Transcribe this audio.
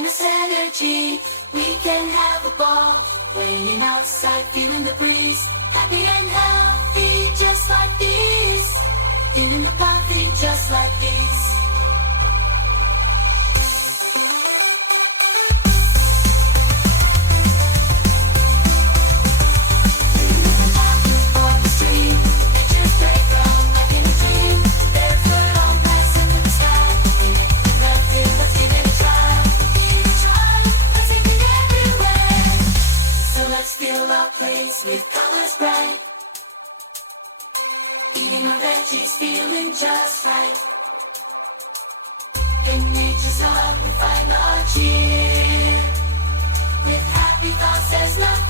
giving us energy. We can have a ball, playing outside, feeling the breeze. Happy and healthy, just like this. Feeling the coffee, just like this. With colors bright, eating our veggies, feeling just right. In nature's love, we find our cheer. With happy thoughts, there's nothing